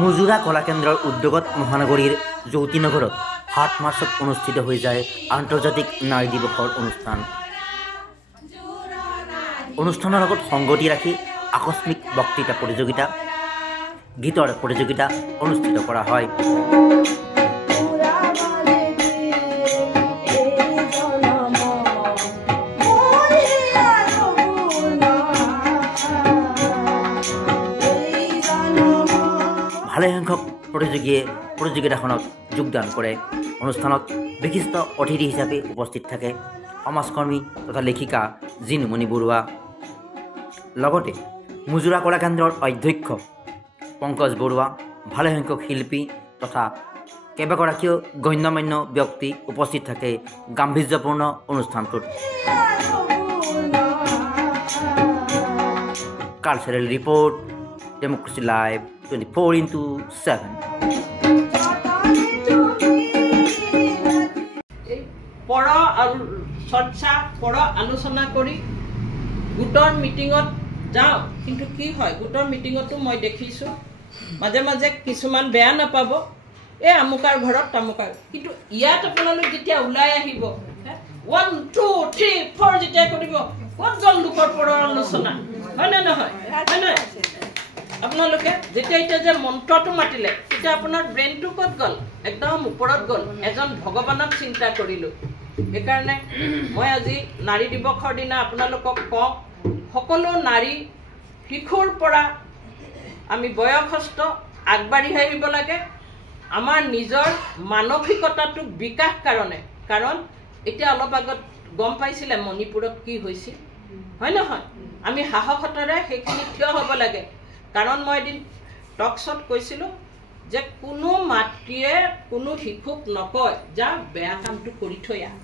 মুজুৰা কলা কেন্দ্ৰৰ উদ্যোগত মহানগৰীৰ জ্যোতিনগৰত ৭ মাৰ্চত অনুষ্ঠিত হৈ যায় আন্তৰ্জাতিক নাৰী দিৱসৰ অনুষ্ঠান। অনুষ্ঠানৰ লগত সংগতি ৰাখি আকস্মিক বক্তৃতা প্ৰতিযোগিতা, গীতৰ প্ৰতিযোগিতা অনুষ্ঠিত কৰা হয়। ভালেসংখ্যক প্ৰতিযোগীয়ে প্ৰতিযোগিতাখনত যোগদান কৰে। অনুষ্ঠানত বিশিষ্ট অতিথি হিচাপে উপস্থিত থাকে সমাজকৰ্মী তথা লেখিকা জিনুমণি বৰুৱা, লগতে মুজুৰা কলা কেন্দ্ৰৰ অধ্যক্ষ পংকজ বৰুৱা, ভালেসংখ্যক শিল্পী তথা কেইবাগৰাকীও গণ্যমান্য ব্যক্তি উপস্থিত থাকে গাম্ভীৰ্যপূৰ্ণ অনুষ্ঠানটোত। Cultural report, democracy live 24/7। পৰ চৰ্চা পৰ আলোচনা কৰি গোটৰ মিটিঙত যাওঁ, কিন্তু কি হয় গোটৰ মিটিঙতো মই দেখিছোঁ মাজে মাজে কিছুমান বেয়া নাপাব, এই আমুকাৰ ঘৰত তামুকাৰ, কিন্তু ইয়াত আপোনালোক যেতিয়া ওলাই আহিব 1 2 3 4 যেতিয়া কৰিব ক'ত গ'ল লোকৰ পৰ আলোচনা, হয়নে নহয়? হয় নহয়? আপোনালোকে যেতিয়া এতিয়া যে মন্ত্ৰটো মাতিলে তেতিয়া আপোনাৰ ব্ৰেইনটো ক'ত গ'ল? একদম ওপৰত গ'ল, এজন ভগৱানক চিন্তা কৰিলোঁ। সেইকাৰণে মই আজি নাৰী দিৱসৰ দিনা আপোনালোকক কওঁ, সকলো নাৰী শিশুৰ পৰা আমি বয়সস্থ আগবাঢ়ি আহিব লাগে আমাৰ নিজৰ মানসিকতাটোক বিকাশ কাৰণে। কাৰণ এতিয়া অলপ আগত গম পাইছিলে মণিপুৰত কি হৈছিল, হয় নহয়? আমি সাহসতাৰে সেইখিনি থিয় হ'ব লাগে। কাৰণ মই এদিন টক শ্ব'ত কৈছিলোঁ যে কোনো মাতৃয়ে কোনো শিশুক নকয় যা বেয়া কামটো কৰি থৈ আহ।